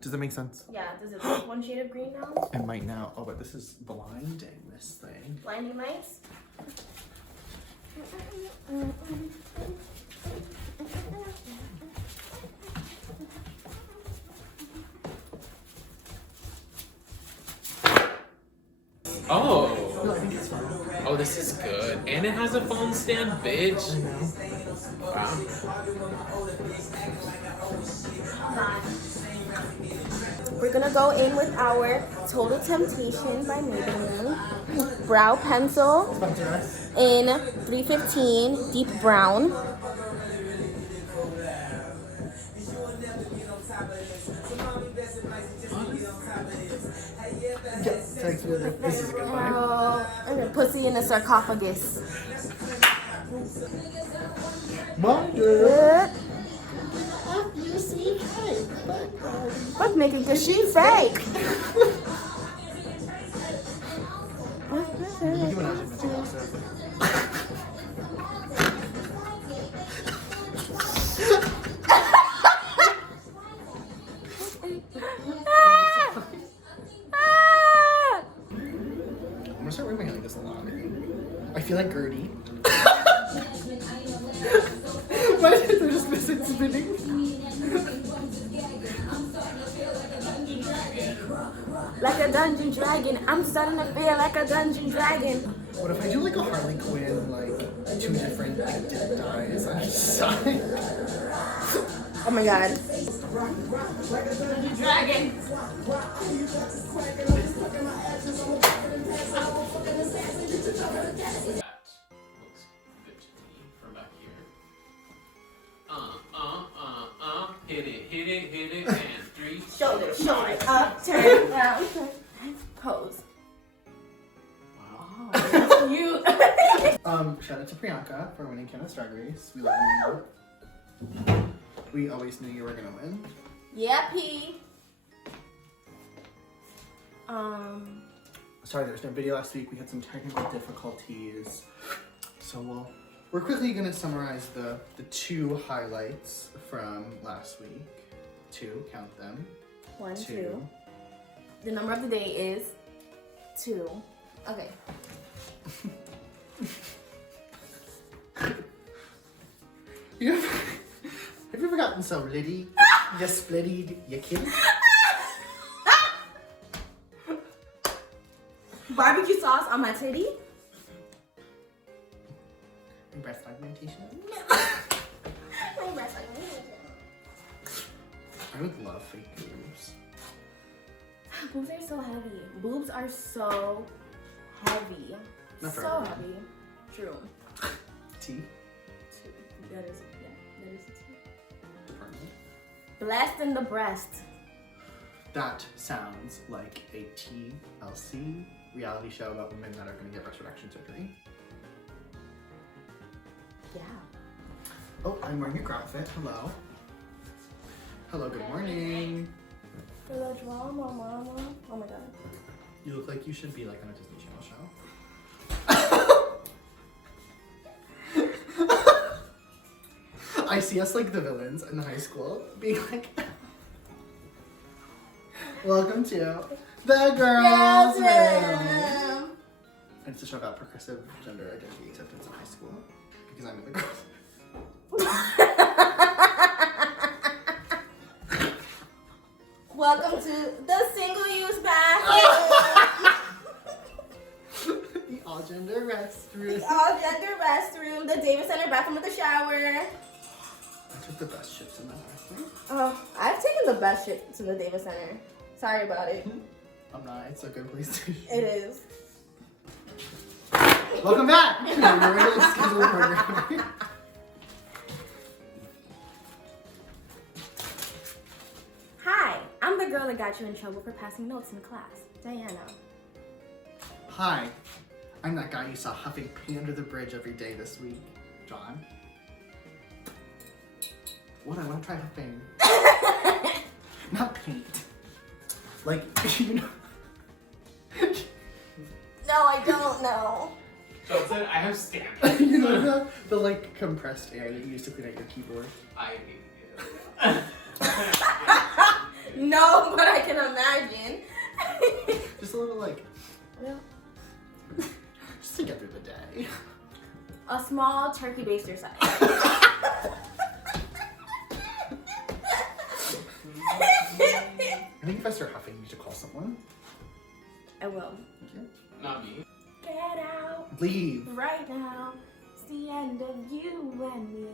Does that make sense? Yeah, does it look one shade of green now? It might now. Oh, but this is blinding, this thing. Blinding lights? Oh. No, I think it's fine. Oh, this is good. And it has a phone stand, bitch. Wow. We're gonna go in with our Total Temptation by Maybelline brow pencil in 315 deep brown. This is a good vibe. And a pussy in a sarcophagus. Wonder. What's making the she fake? I'm gonna start wearing my hair like this a lot. I feel like Gertie. My hands are just missing spinning. Like a dungeon dragon. I'm starting to feel like a dungeon dragon. What if I do like a Harley Quinn, like 2 different like dip dyes on each side? Oh my god. Dragon. That looks good to me from back here. Hit it, and 3. Shoulder, up, turn, down, pose. Wow. Oh, you. Shout out to Priyanka for winning Canada's Drag Race. We love you. We always knew you were gonna win. Yeah, P. Sorry, there was no video last week. We had some technical difficulties. So we're quickly gonna summarize the 2 highlights from last week. 2, count them. 1, 2. The number of the day is 2. Okay. Have you ever gotten so litty? You splitty, you kidding? Barbecue sauce on my titty? Breast augmentation? My breast augmentation. I would love fake boobs. Boobs are so heavy. Boobs are so heavy. Not for So everyone. heavy. True. Tea? That is a tea. Department. Blessed in the breast. That sounds like a TLC reality show about women that are going to get breast reduction surgery. Yeah. Oh, I'm wearing a graphic. Hello. Hello, good morning. For the drama, mama. Oh my god. You look like you should be like on a Disney Channel show. I see us like the villains in high school being like, welcome to the girls' room. And it's a show about progressive gender identity acceptance in high school because I'm in the girls' Welcome to the single-use bathroom. the all gender restroom. All gender restroom. The Davis Center bathroom with a shower. I took the best shits in that bathroom. Oh, I've taken the best shit to the Davis Center. Sorry about it. I'm not. It's a good place to. It is. Welcome back to your regularly scheduled program. Hi, I'm the girl that got you in trouble for passing notes in class, Diana. Hi, I'm that guy you saw huffing paint under the bridge every day this week, John. What? I want to try huffing. Not paint. Like, you know. No, I don't know. Johnson, I have stamina. You know the like compressed air that you use to clean out your keyboard? I hate you. No, a small turkey baster size. I think if I start huffing, you should call someone. I will. Okay. Not me. Get out Leave. right now. It's the end of you and me.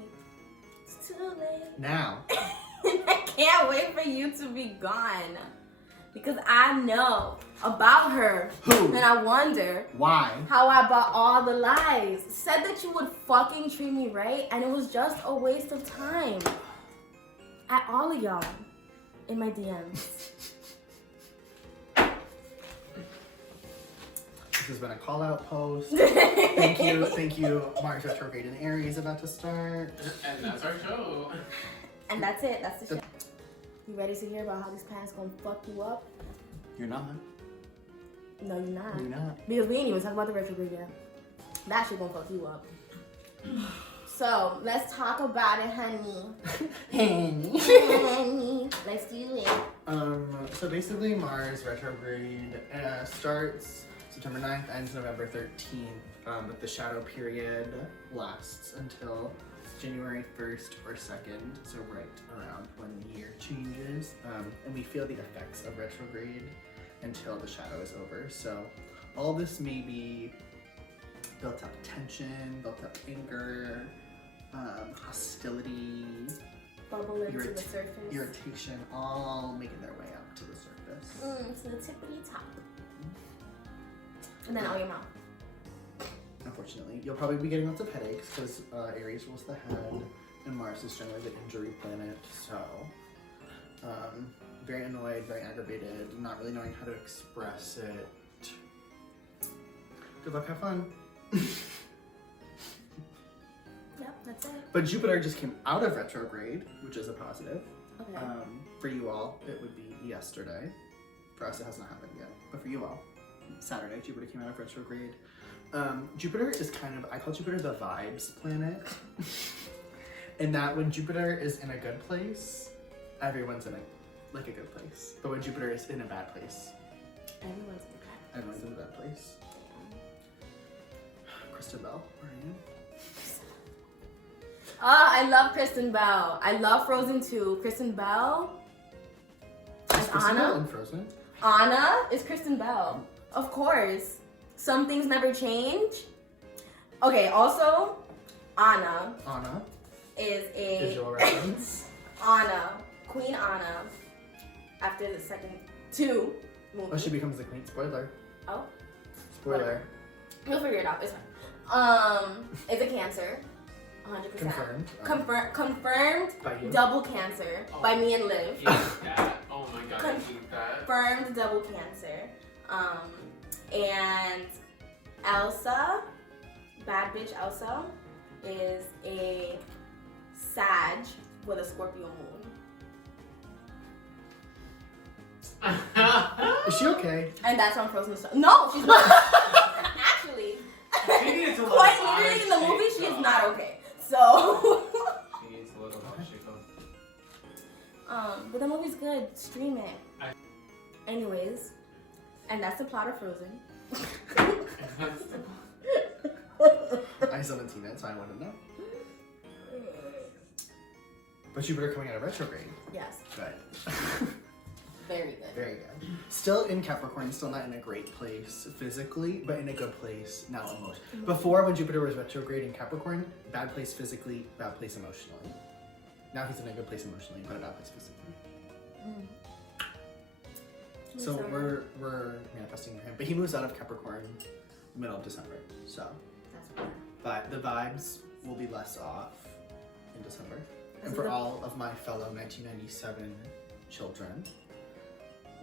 It's too late. Now. I can't wait for you to be gone. Because I know about her. Who? And I wonder Why? how I bought all the lies. Said that you would fucking treat me right, and it was just a waste of time. At all of y'all in my DMs. This has been a call out post. Thank you. Mars retrograde in Aries about to start. And that's our show. And that's it. That's the shit. You ready to hear about how these planets gonna fuck you up? You're not. No, you're not. You're not. Because we ain't even talk about the retrograde yet. That shit gonna fuck you up. So let's talk about it, honey. Honey. Let's do it. So basically Mars retrograde starts September 9th, ends November 13th, but the shadow period lasts until January 1st or 2nd, so right around when the year changes, and we feel the effects of retrograde until the shadow is over. So all this may be built up tension, built up anger, hostility, Bubbling to the surface. irritation, all making their way up to the surface. To the tippity top. And then out your mouth. Unfortunately, you'll probably be getting lots of headaches because Aries rules the head and Mars is generally the injury planet. So, very annoyed, very aggravated, not really knowing how to express it. Good luck, have fun. Yep, that's it. But Jupiter just came out of retrograde, which is a positive. Okay. For you all, it would be yesterday. For us, it has not happened yet. But for you all, Saturday, Jupiter came out of retrograde. Jupiter is I call Jupiter the vibes planet. In that when Jupiter is in a good place, everyone's in a good place. But when Jupiter is in a bad place, everyone's in a bad place. Kristen Bell, where are you? I love Kristen Bell. I love Frozen 2. Kristen Bell as Kristen Bell Anna. in Frozen? Anna is Kristen Bell. Of course. Some things never change. Okay, also, Anna is a visual reference. Anna, Queen Anna, after the second two movies. Oh, she becomes the queen. Spoiler. Oh. Spoiler. You'll figure it out. It's fine. It's a Cancer. 100%. Confirmed. Confirmed. By you. Double Cancer by me and Liv. Eat that. Oh my god, I hate that. Confirmed double Cancer. And Elsa, bad bitch Elsa, is a Sag with a Scorpio moon. Is she okay? And that's on Frozen. No, she's not. Actually, She needs a quite little literally in the shake movie, she is up. not okay. So, She needs a little shake up. but the movie's good. Stream it. Anyways, and that's the plot of Frozen. I still haven't seen it, so I wouldn't know. But Jupiter coming out of retrograde. Yes, Good. very good. Very good. Still in Capricorn, still not in a great place physically, but in a good place now emotionally. Before, when Jupiter was retrograde in Capricorn, bad place physically, bad place emotionally. Now he's in a good place emotionally, but a bad place physically. So we're manifesting for him. But he moves out of Capricorn middle of December. So, That's but the vibes will be less off in December. And for all of my fellow 1997 children,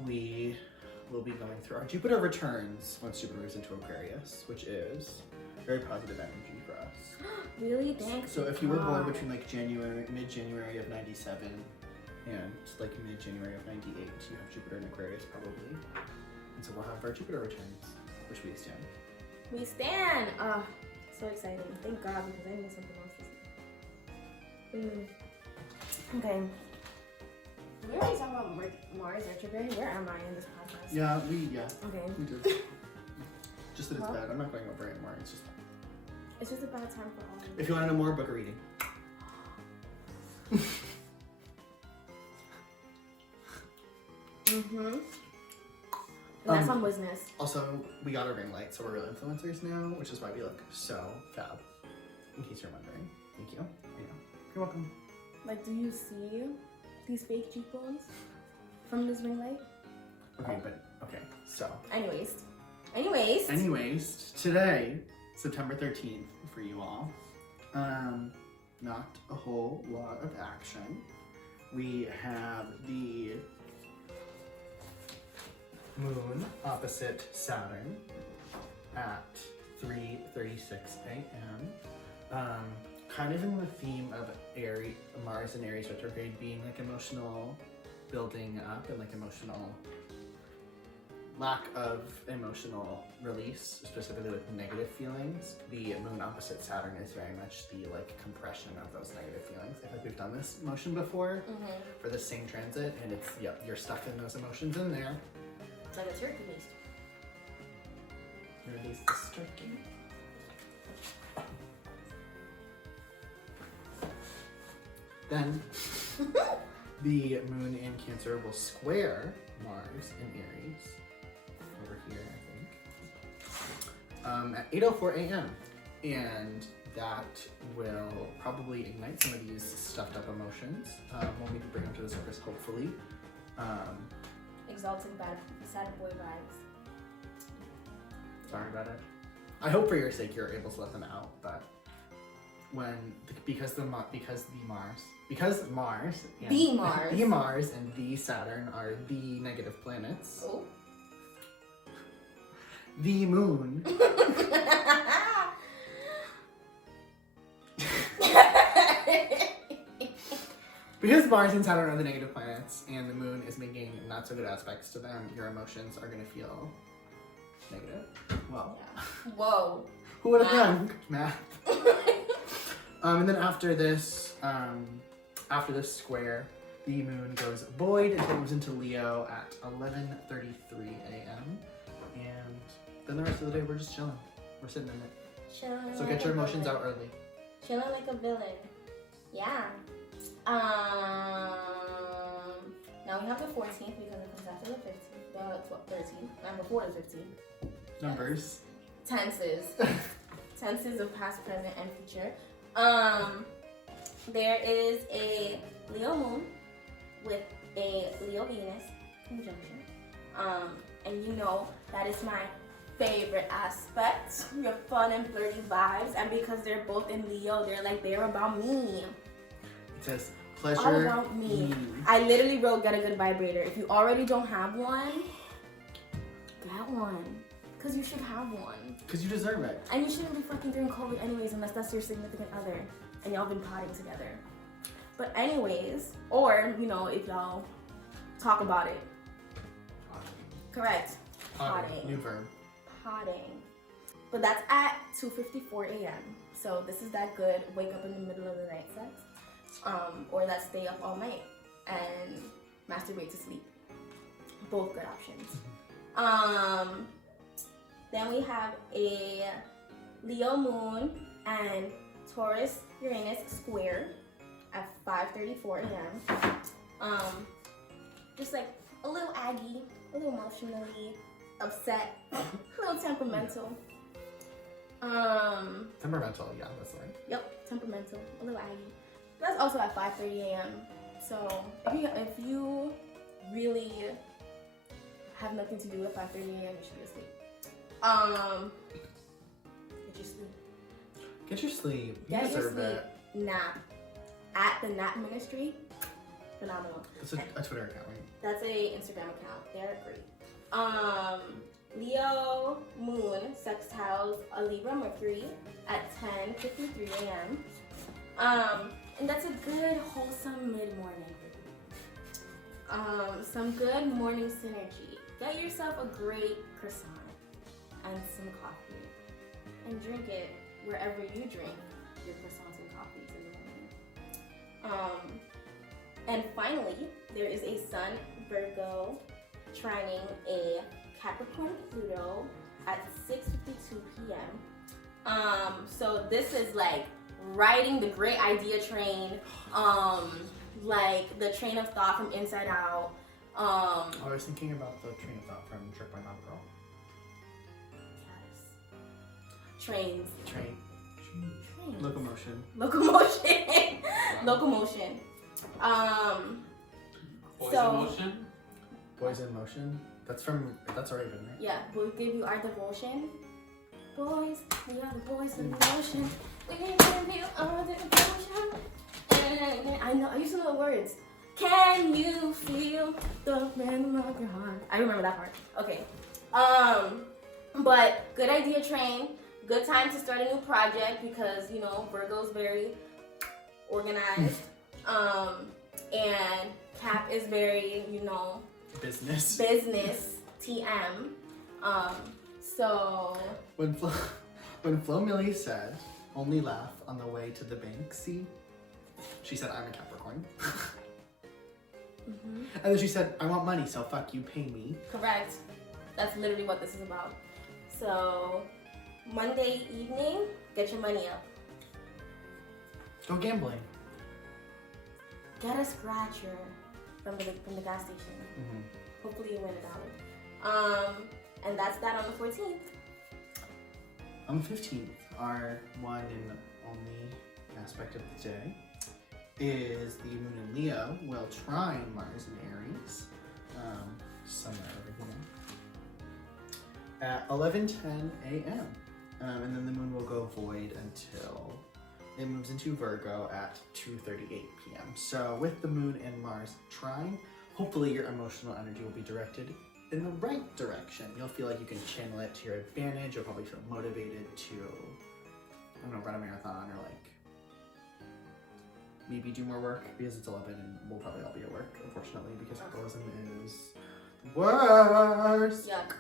we will be going through our Jupiter returns once Jupiter is into Aquarius, which is very positive energy for us. Really? Thanks. So if you were born between like mid-January of 97 and like mid-January of 98, you have Jupiter in Aquarius probably. And so we'll have our Jupiter returns, which we stand. We stand. So exciting. Thank God, because I need something else to say. Okay. We already talked about Mars retrograde. Where am I in this podcast? Yeah, Okay. we did. Just that it's bad. I'm not going over it anymore. It's just It's just a bad time for all of If you want to know more, book a reading. Mm-hmm. And that's on business. Also, we got a ring light, so we're real influencers now, which is why we look so fab. In case you're wondering. Thank you. Yeah. You're welcome. Like, do you see these fake cheekbones from this ring light? Okay, so. Anyways, today, September 13th, for you all. Not a whole lot of action. We have the moon opposite Saturn at 3:36 a.m. Kind of in the theme of Mars and Aries retrograde being like emotional building up and like emotional lack of emotional release, specifically with negative feelings. The moon opposite Saturn is very much the like compression of those negative feelings. I think we've done this motion before for the same transit, and it's, yep, you're stuck in those emotions in there. it's like a turkey baste. Release this turkey. Then the moon in Cancer will square Mars in Aries over here, I think, at 8:04 a.m. And that will probably ignite some of these stuffed up emotions when we bring them to the surface, hopefully. Exalted sad boy vibes. Sorry about it. I hope for your sake you're able to let them out, but because Mars and the Saturn are the negative planets. Oh. The moon because Mars and Saturn are the negative planets and the moon is making not so good aspects to them, your emotions are going to feel negative. Well, Yeah. Whoa. who would have done math? And then after this square, the moon goes void and moves into Leo at 11:33 a.m. And then the rest of the day we're just chilling. We're sitting in it. Chilling So like get your a emotions villain. out early. Chilling like a villain. Yeah. Now we have the 14th because it comes after the 15th, the 13th, and before the 15th. Numbers. Tenses. Tenses of past, present, and future. There is a Leo moon with a Leo Venus conjunction. And you know that is my favorite aspect. Your fun and flirty vibes, and because they're both in Leo, they're about me. It says pleasure. All about me. I literally wrote get a good vibrator. If you already don't have one, get one. Because you should have one. Because you deserve it. And you shouldn't be fucking during COVID anyways unless that's your significant other and y'all been potting together. But anyways, or, you know, if y'all talk about it. Correct. Potting. New verb. Potting. But that's at 2:54 a.m. So this is that good wake up in the middle of the night sex. Or that stay up all night and masturbate to sleep. Both good options. Then we have a Leo moon and Taurus Uranus square at 5:34 a.m. Just like a little aggy, a little emotionally upset, a little temperamental. Temperamental, yeah, that's right. Yep, temperamental, a little aggy. That's also at 5:30 a.m. So if you really have nothing to do at 5:30 a.m., you should be asleep. Get your sleep. Get your sleep. You Get your deserve sleep. it. Nap. At the Nap Ministry. Phenomenal. That's a Twitter account, right? That's a Instagram account. They're great. Leo moon sextiles a Libra Mercury at 10:53 a.m. And that's a good wholesome mid-morning. Some good morning synergy. Get yourself a great croissant and some coffee, and drink it wherever you drink your croissants and coffees in the morning. And finally, there is a Sun Virgo trining a Capricorn Pluto at 6:52 p.m. So this is like riding the great idea train, like the train of thought from Inside Out. I was thinking about the train of thought from Trick by Mom Girl. Yes. Trains. Train. Trains. Locomotion. Locomotion. Locomotion. Boys So- in motion? Boys in Motion. That's already been right? Yeah, we'll give you our devotion. Boys, we are the boys in motion. We can give you our devotion. And I used to know the words. Can you feel the rhythm of your heart? I remember that part. Okay. But good idea train. Good time to start a new project because you know Virgo's very organized. And Cap is very, you know, Business. TM. So When Flo Millie said, "Only laugh on the way to the bank," see? She said, "I'm a Capricorn." mhm. And then she said, "I want money, so fuck you, pay me." Correct. That's literally what this is about. So Monday evening, get your money up. Go gambling. Get a scratcher from the gas station. Mm-hmm. Hopefully you win $1. And that's that on the 14th. On the 15th, our one and only aspect of the day is the moon in Leo will trine Mars in Aries, somewhere over here, at 11:10 a.m. And then the moon will go void until it moves into Virgo at 2:38 p.m. So with the moon and Mars trine, hopefully your emotional energy will be directed in the right direction. You'll feel like you can channel it to your advantage. You'll probably feel motivated to, I don't know, run a marathon or like maybe do more work because it's 11 and we'll probably all be at work, unfortunately, because capitalism is worse. Yuck.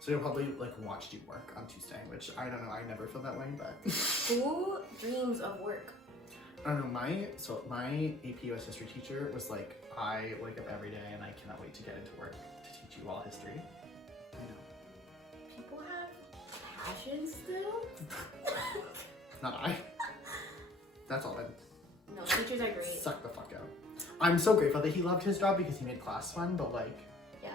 So you'll probably like watch you work on Tuesday, which I don't know, I never feel that way, but Who dreams of work? I don't know, my AP US history teacher was like, I wake up every day and I cannot wait to get into work to teach you all history. I know. People have passion still? Not I. That's all that. No, teachers are great. Suck the fuck out. I'm so grateful that he loved his job because he made class fun, but like, Yeah.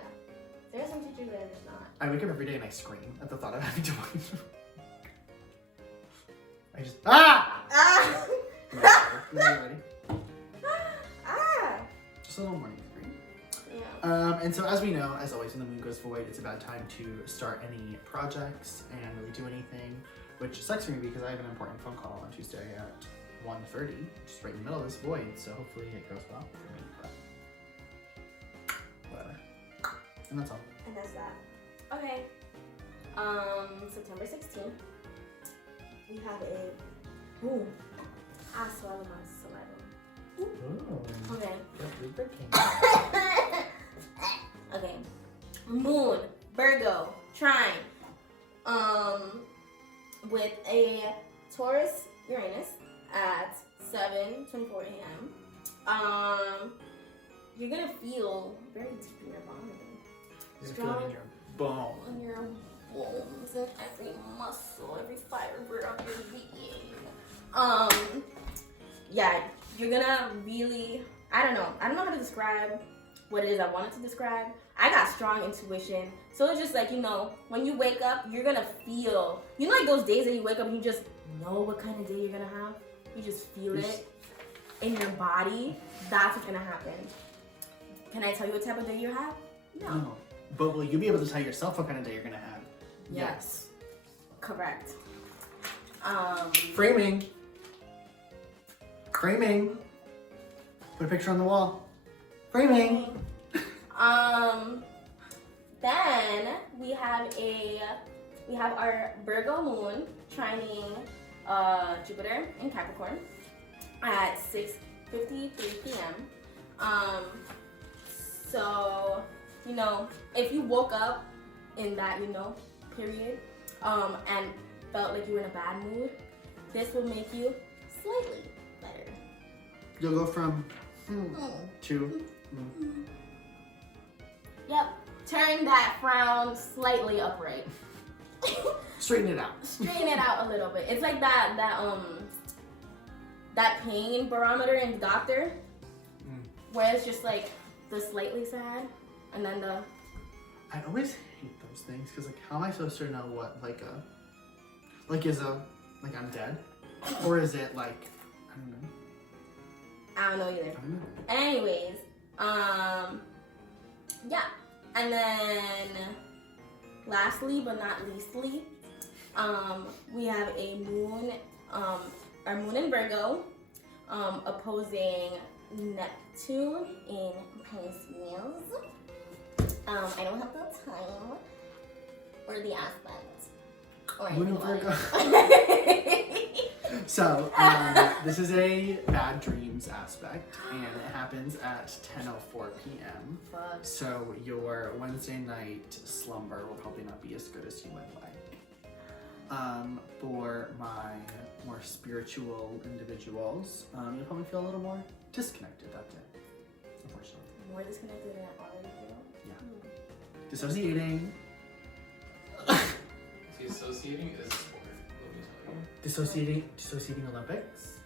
There are some teachers that are just not. I wake up every day and I scream at the thought of having to work. I just, ah! Ah! Ready? Ah! Just a little morning scream. Yeah. And so as we know, as always, when the moon goes void, it's a bad time to start any projects and really do anything, which sucks for me because I have an important phone call on Tuesday at 1:30, just right in the middle of this void, so hopefully it goes well for me, but whatever. And that's all. And that's that. Okay. September 16th, we have a Astroweather. Okay. Okay. Moon, Virgo, trine. With a Taurus, Uranus at 7:24 a.m. You're gonna feel very deep in your body. You're feeling in your bone. In your bones and every muscle, every fiber of your being. Yeah, you're gonna really, I don't know how to describe what it is I wanted to describe. I got strong intuition. So it's just like, you know, when you wake up, you're gonna feel, you know, like those days that you wake up and you just know what kind of day you're gonna have? You just feel it in your body. That's what's gonna happen. Can I tell you what type of day you have? No. But will you be able to tell yourself what kind of day you're gonna have? Yes. Correct. Framing. Put a picture on the wall. Framing. Then we have our Virgo moon trining Jupiter in Capricorn at 6:53 p.m. So, you know, if you woke up in that, you know, period, and felt like you were in a bad mood, this will make you slightly better. You'll go from to Yep. Turn that frown slightly upright. Straighten it out. Straighten it out a little bit. It's like that pain barometer in Doctor, where it's just like the slightly sad, and then the. I always hate those things because like, how am I supposed to know what is I'm dead, or is it like I don't know. I don't know either. I don't know. Anyways, yeah, and then lastly but not leastly, we have a moon, our moon in Virgo, opposing Neptune in Pisces. I don't have the time or the aspect or Moon in anything Virgo. about it. So, this is a bad dreams aspect, and it happens at 10:04 p.m. Fuck. So your Wednesday night slumber will probably not be as good as you would like. For my more spiritual individuals, you'll probably feel a little more disconnected that day, unfortunately. More disconnected than I already feel. Yeah. Dissociating. See, associating is a sport. Let me tell you. Dissociating Olympics.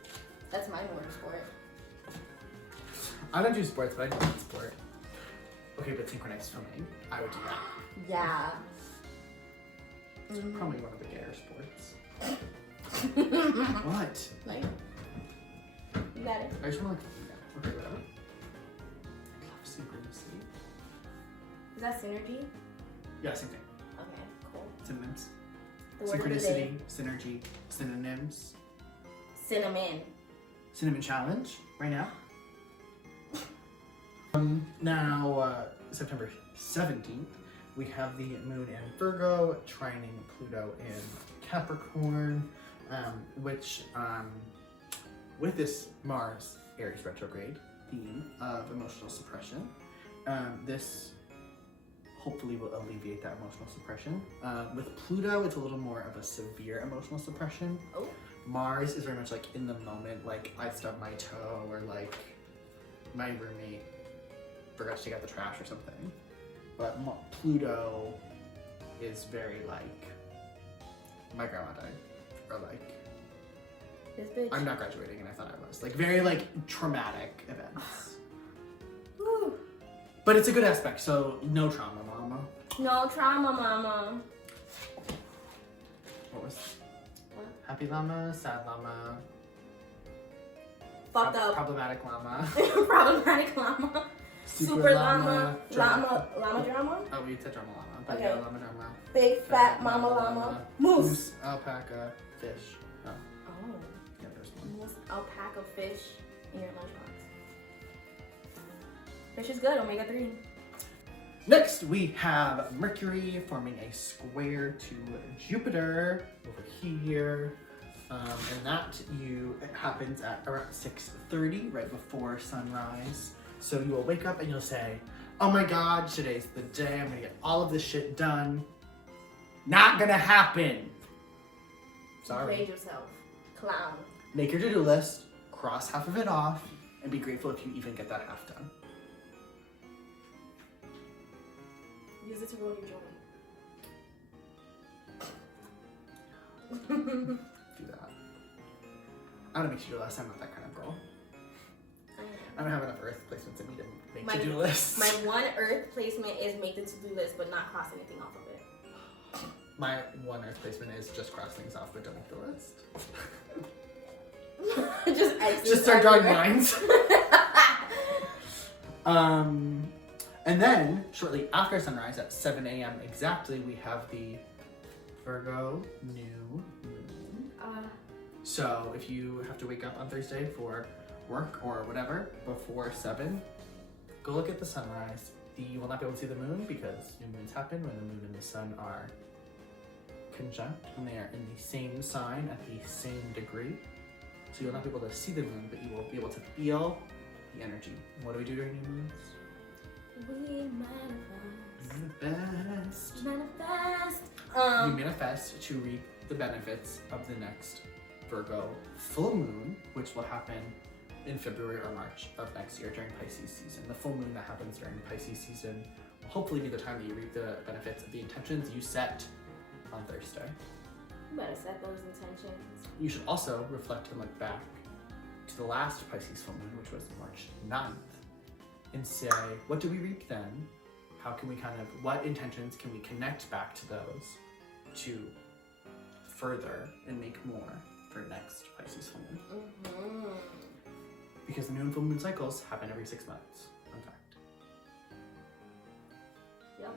That's my motor sport. I don't do sports, but I do one sport. Okay, but synchronized swimming, I would do that. Yeah. It's Mhm. probably one of the gayer sports. What? Like, you got it. I just want to like, okay, whatever. I love synchronicity. Is that synergy? Yeah, same thing. Okay, cool. Synonyms. The word of the day. Synchronicity, synergy, synonyms. Cinnamon. Cinnamon challenge right now. Now, September 17th, we have the moon in Virgo, trining Pluto in Capricorn, which, with this Mars Aries retrograde theme of emotional suppression, this hopefully will alleviate that emotional suppression. With Pluto, it's a little more of a severe emotional suppression. Oh. Mars is very much like in the moment, like I stubbed my toe, or like my roommate forgot to take out the trash or something. But Pluto is very like my grandma died, or like This bitch. I'm not graduating and I thought I was. Like very like traumatic events. Woo. But it's a good aspect, so no trauma, mama. No trauma, mama. What was What? happy llama, sad llama, Fucked up. problematic llama, Problematic llama. Super llama. Llama drama. Oh, we said drama llama, but Okay. yeah, llama drama. Big fat mama llama. Moose. Alpaca, fish. Oh, Oh. yeah, there's one. Moose, alpaca, fish in your lunchbox. Fish is good, omega-3. Next, we have Mercury forming a square to Jupiter over here. And that it happens at around 6:30, right before sunrise. So you will wake up and you'll say, oh my God, today's the day. I'm gonna get all of this shit done. Not gonna happen. Sorry. Played yourself. Clown. Make your to-do list, cross half of it off, and be grateful if you even get that half done. Use it to roll your joint. Do that. I don't make to-do lists. I'm not that kind of girl. I don't have enough Earth placements in me to make to-do lists. My one Earth placement is make the to-do list, but not cross anything off of it. My one Earth placement is just cross things off, but don't make the list. Just start drawing lines. And then shortly after sunrise at 7 a.m. exactly, we have the Virgo new moon. So if you have to wake up on Thursday for work or whatever before 7, go look at the sunrise. You will not be able to see the moon because new moons happen when the moon and the sun are conjunct, when they are in the same sign at the same degree. So you'll not be able to see the moon, but you will be able to feel the energy. What do we do during new moons? We manifest. Manifest. Manifest. You manifest to reap the benefits of the next Virgo full moon, which will happen in February or March of next year during Pisces season. The full moon that happens during Pisces season will hopefully be the time that you reap the benefits of the intentions you set on Thursday. You better set those intentions. You should also reflect and look back to the last Pisces full moon, which was March 9th, and say, what did we reap then? How can we what intentions can we connect back to those to further and make more for next Pisces full moon? Because the new and full moon cycles happen every 6 months, in fact. Yep.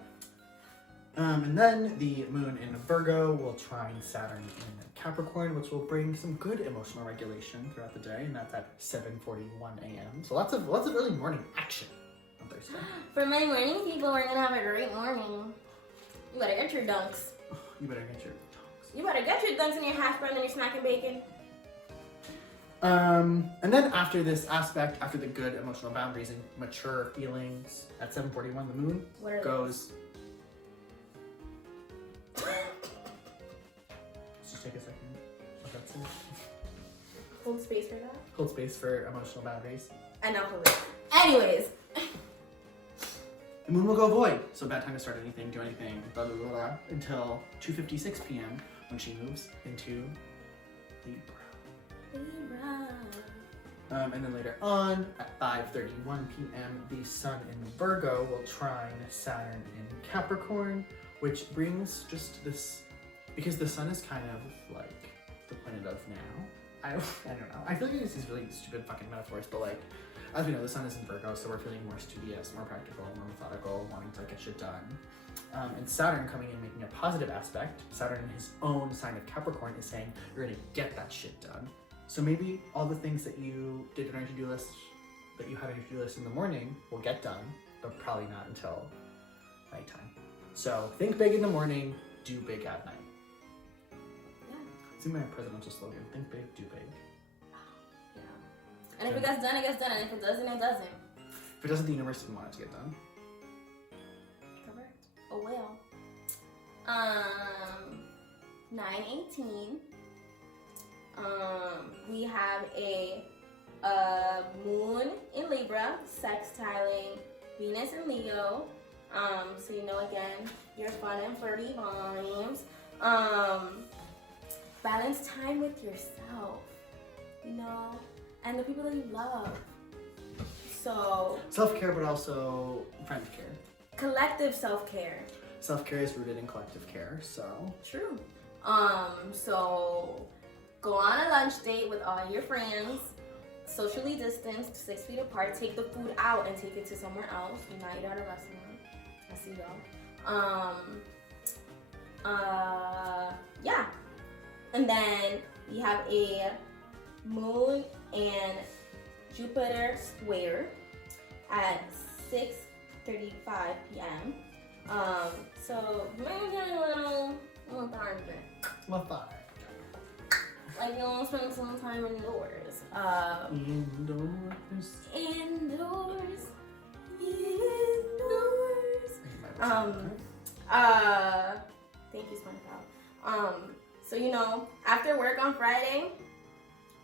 And then the moon in Virgo will trine Saturn in Capricorn, which will bring some good emotional regulation throughout the day, and that's at 7:41 a.m. So lots of early morning action on Thursday. For my morning people, we're gonna have a great morning. You better get your dunks. You better get your tongues. You better get your dunks and your hash brown and your smacking bacon. And then after this aspect, after the good emotional boundaries and mature feelings, at 7:41 the moon What are goes. Let's just take a second. Let that sit. Hold space for that. Hold space for emotional boundaries. And now hold it. Anyways. The moon will go void, so bad time to start anything, do anything, blah blah blah, blah until 2:56 p.m. when she moves into Libra. And then later on, at 5:31 p.m., the sun in Virgo will trine Saturn in Capricorn, which brings just this, because the sun is kind of like the planet of now. I don't know. I feel like it's these really stupid fucking metaphors, but like, as we know, the sun is in Virgo, so we're feeling more studious, more practical, more methodical, wanting to get shit done. And Saturn coming in, making a positive aspect. Saturn in his own sign of Capricorn is saying, you're gonna get that shit done. So maybe all the things that you did on your to-do list, that you had on your to-do list in the morning, will get done, but probably not until nighttime. So think big in the morning, do big at night. Yeah. It's in my presidential slogan, think big, do big. Yeah. And if it gets done, it gets done. And if it doesn't, it doesn't. If it doesn't, the universe didn't want it to get done. Correct. Oh well. 9:18. We have a moon in Libra, sextiling Venus in Leo. So you know, again, your fun and flirty vibes. Balance time with yourself, you know, and the people that you love. So Self-care, but also friend care. collective self-care. Self-care is rooted in collective care, so. True. So go on a lunch date with all your friends, socially distanced, 6 feet apart, take the food out and take it to somewhere else. Do not eat at a restaurant. I see y'all. Yeah. And then we have a moon and Jupiter square at 6:35 p.m. So you might get a little lethargic. Like you want to spend some time indoors. Indoors. Indoors. Thank you, SpongeBob. So you know, after work on Friday,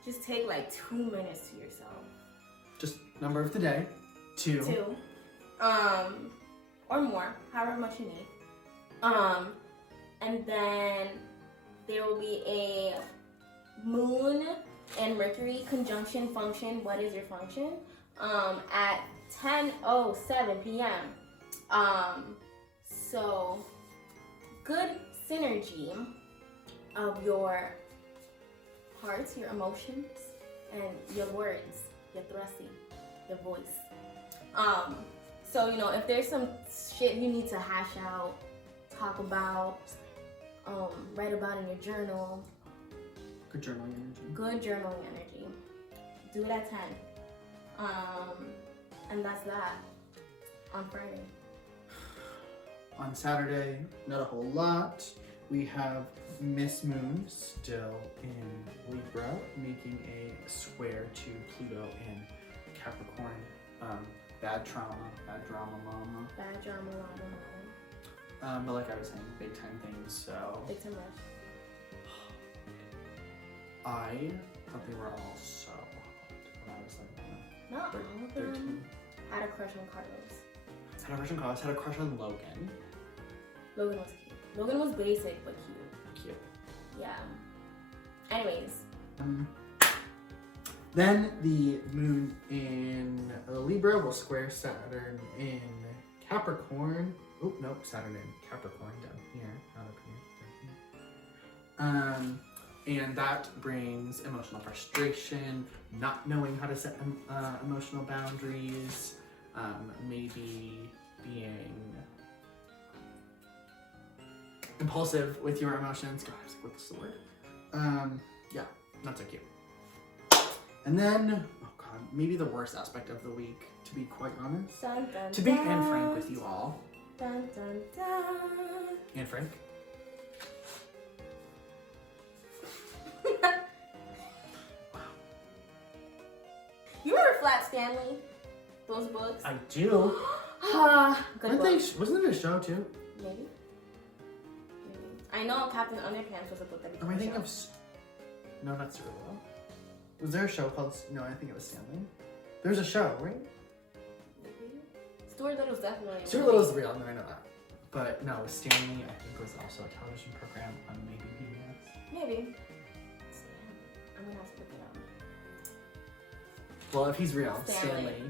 just take like 2 minutes to yourself. Just number of the day, 2. 2. Or more, however much you need. And then there will be a moon and Mercury conjunction function. What is your function? At 10:07 p.m. So good synergy of your hearts, your emotions, and your words, your thrusty, your voice. So you know, if there's some shit you need to hash out, talk about, write about in your journal. Good journaling energy. Good journaling energy. Do it at 10. And that's that on Friday. On Saturday, not a whole lot. We have Miss Moon still in Libra, making a square to Pluto in Capricorn. Bad drama, mama. Bad drama, But like I was saying, big time things, so. Big time rush. I thought they were all so hot when I was like, Not all of 13. them. Had a crush on Carlos. Had a crush on Carlos, had a crush on Logan. Logan was cute. Logan was basic but cute. Cute. Yeah. Anyways. Then the moon in Libra will square Saturn in Capricorn. Oh, nope, Saturn in Capricorn down here, not up here, down here. And that brings emotional frustration, not knowing how to set emotional boundaries, maybe being impulsive with your emotions. God, I was like, what's the word? Yeah, not so cute. And then, oh God, maybe the worst aspect of the week, to be quite honest. Dun, dun, To be dun. Anne Frank with you all. Dun, dun, dun. Anne Frank? You remember Flat Stanley? Those books? I do. Good Aren't book. wasn't it a show too? Maybe. I know Captain Underpants was a book that Am I became a thinking show. of... No, that's Stuart Little. Was there a show called... No, I think it was Stanley. There's a show, right? Maybe. Stuart Little's definitely. Stuart Little's real, no, I know that. But no, Stanley, I think, was also a television program on maybe PBS. Maybe. I'm gonna have to look it up. Well, if he's real, Stanley.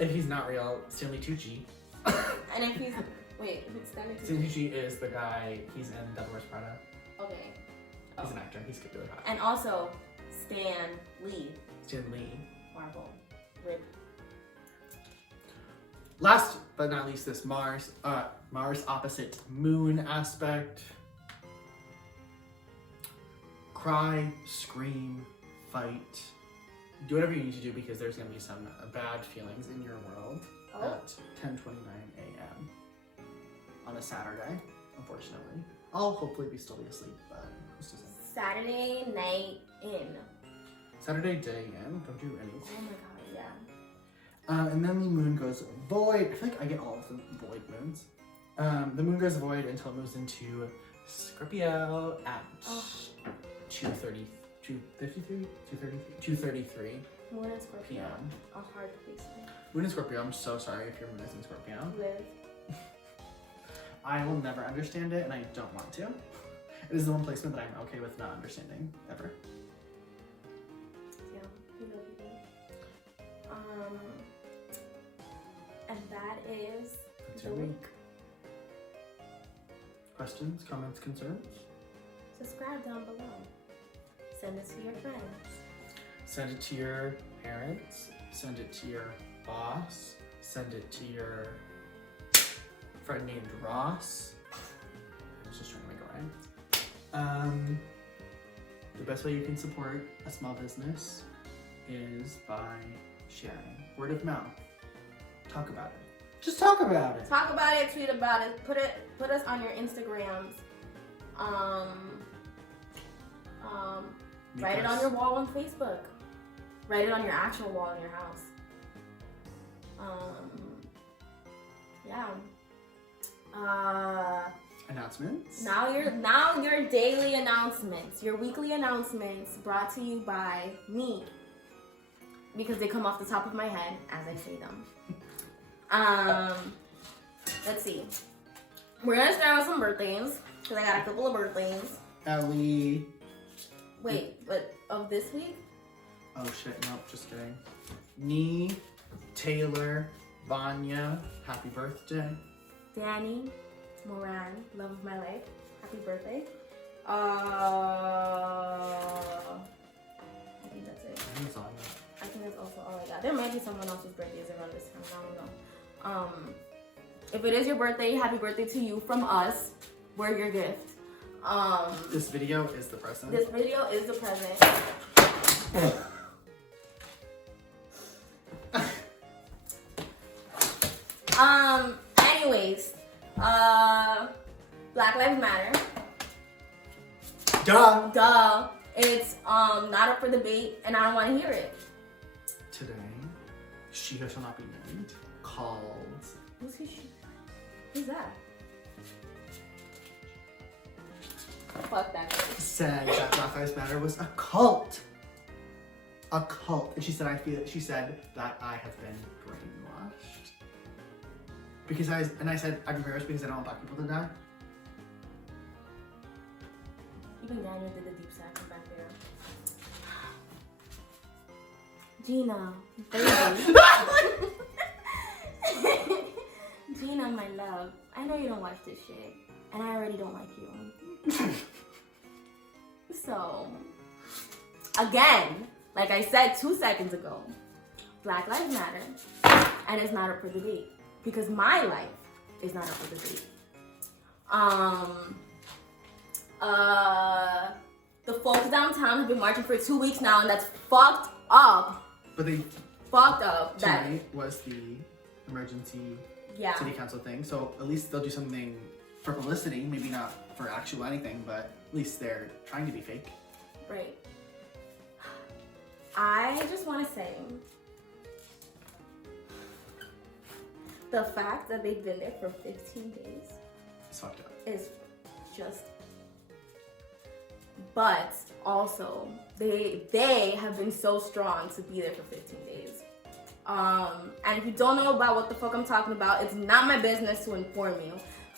If he's not real, Stanley Tucci. And if he's. Wait, who's Stanley? Stanley Tucci is the guy, he's in Devil Wears Prada. Okay. He's an actor, he's really hot. And also, Stan Lee. Stan Lee. Marvel. Rip. Last but not least, this Mars opposite Moon aspect. Cry, scream, fight. Do whatever you need to do because there's going to be some bad feelings in your world at 10:29 a.m. on a Saturday, unfortunately. I'll hopefully still be asleep, but who's to say? Saturday night in. Saturday day in, don't do anything. Oh my god, yeah. And then the moon goes void. I feel like I get all of the void moons. The moon goes void until it moves into Scorpio at 2:33 Moon and Scorpio. p.m. A hard place. Moon in Scorpio, I'm so sorry if your moon is in Scorpio. Live. I will never understand it and I don't want to. It is the one placement that I'm okay with not understanding, ever. Yeah, you know people. And that is That's the your week. week. Questions, comments, concerns? Subscribe down below. Send it to your friends. Send it to your parents. Send it to your boss. Send it to your friend named Ross. I was just trying to make it rhyme. The best way you can support a small business is by sharing. Word of mouth. Talk about it. Just talk about it. Talk about it, tweet about it, put us on your Instagrams. Write it on your wall on Facebook. Write it on your actual wall in your house. Yeah. Announcements. Now your daily announcements, your weekly announcements brought to you by me. Because they come off the top of my head as I say them. Let's see. We're gonna start with some birthdays. Because I got a couple of birthdays. Ellie. Wait, but of this week? Oh shit, nope, just kidding. Nee, Taylor, Vanya, happy birthday. Danny, Moran, love of my life. Happy birthday. I think that's it. That's all I got. I think that's also all I got. There might be someone else's birthdays around this time. I don't know. If it is your birthday, happy birthday to you from us. We're your gift. This video is the present. This video is the present. Anyways, Black Lives Matter. Duh. It's not up for debate, and I don't want to hear it. Today, she who shall not be named called. Who's that? Fuck that guy. Said that Black Lives Matter was a cult. A cult. And she said that I have been brainwashed. I said I've been brainwashed because I don't want black people to die. Even Daniel did the deep sack from back there. Gina, baby. Gina, my love. I know you don't watch this shit, and I already don't like you. So, again, like I said 2 seconds ago, Black Lives Matter, and it's not up for debate because my life is not up for debate. The folks downtown have been marching for 2 weeks now, and that's fucked up. But they Fucked up. That tonight was the emergency yeah. city council thing, so at least they'll do something for publicity, maybe not for actual anything, but at least they're trying to be fake. Right. I just want to say the fact that they've been there for 15 days It's fucked up. is just. But also, they have been so strong to be there for 15 days. And if you don't know about what the fuck I'm talking about, it's not my business to inform you.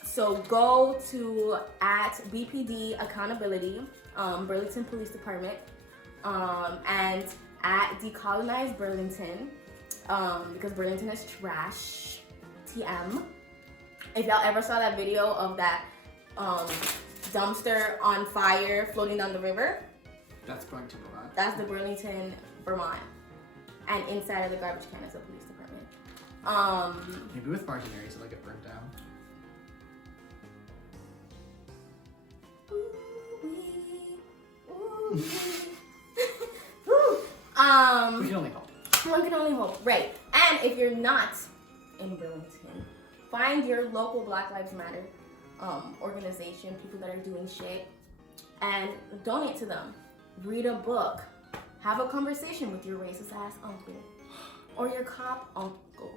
So go to @BPD Accountability, Burlington Police Department, and @Decolonize Burlington, because Burlington is trash. TM. If y'all ever saw that video of that dumpster on fire floating down the river, That's Burlington, Vermont. that's the Burlington, Vermont. And inside of the garbage can is the police department. Maybe with margin areas it'll get burnt down. We can only hope. One can only hope, right? And if you're not in Burlington, find your local Black Lives Matter organization, people that are doing shit, and donate to them. Read a book. Have a conversation with your racist ass uncle or your cop uncle.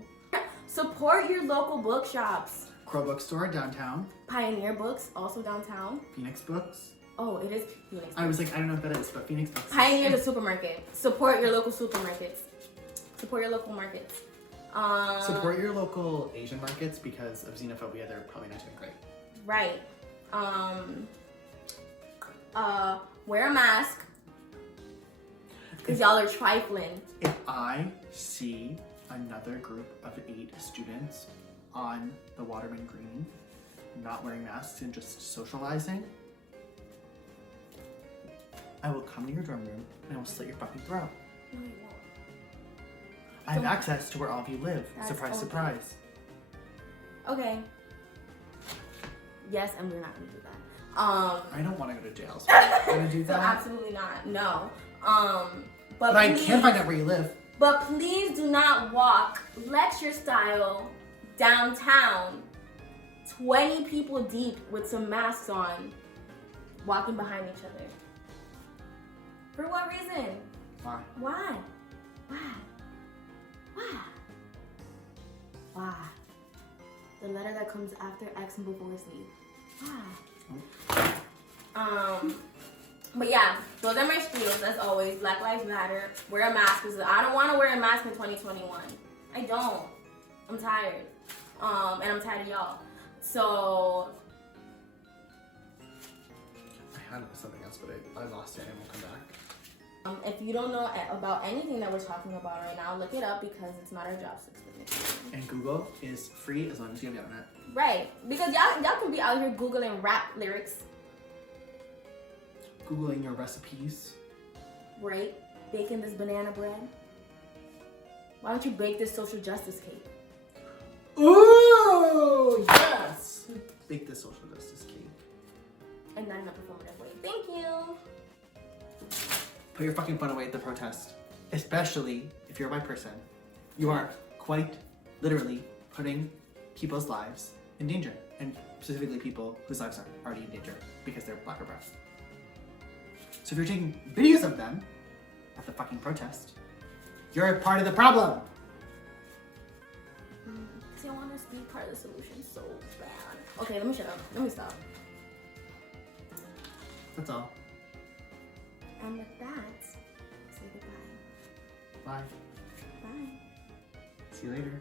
Support your local bookshops. Crow Bookstore downtown. Pioneer Books, also downtown. Phoenix Books. Oh, it is Phoenix. I was like, I don't know what that is, but Phoenix Books. Pioneer the supermarket. Support your local supermarkets. Support your local markets. Support your local Asian markets because of xenophobia. They're probably not doing great. Right. Wear a mask. Because y'all are trifling. If I see another group of 8 students on the Waterman Green not wearing masks and just socializing, I will come to your dorm room and I will slit your fucking throat. No, you won't. I have access to where all of you live. That's Surprise, okay. surprise. Okay. Yes, and we're not gonna do that. I don't want to go to jail, so I'm not gonna do So that. absolutely not. No. But But I please, can find out where you live. But please do not walk lecture style downtown, 20 people deep with some masks on, walking behind each other. For what reason? Why? Why? Why? Why? Why? The letter that comes after X and before Z. Why? But yeah, those are my spiels as always. Black Lives Matter. Wear a mask because I don't want to wear a mask in 2021. I don't. I'm tired. And I'm tired of y'all. So I had something else, but I lost it and it won't come back. if you don't know about anything that we're talking about right now, look it up because it's not our job to explain it. And Google is free as long as you have the internet. Right. Because y'all can be out here Googling rap lyrics. Googling your recipes. Right? Baking this banana bread. Why don't you bake this social justice cake? Ooh, yes! Bake this social justice cake. And not in a performative way. Thank you. Put your fucking fun away at the protest. Especially if you're a white person. You are quite literally putting people's lives in danger. And specifically people whose lives are already in danger because they're black or brown. So if you're taking videos of them at the fucking protest, you're a part of the problem. Because I want us to be part of the solution so bad. Okay, let me shut up. Let me stop. That's all. And with that, say goodbye. Bye. Bye. See you later.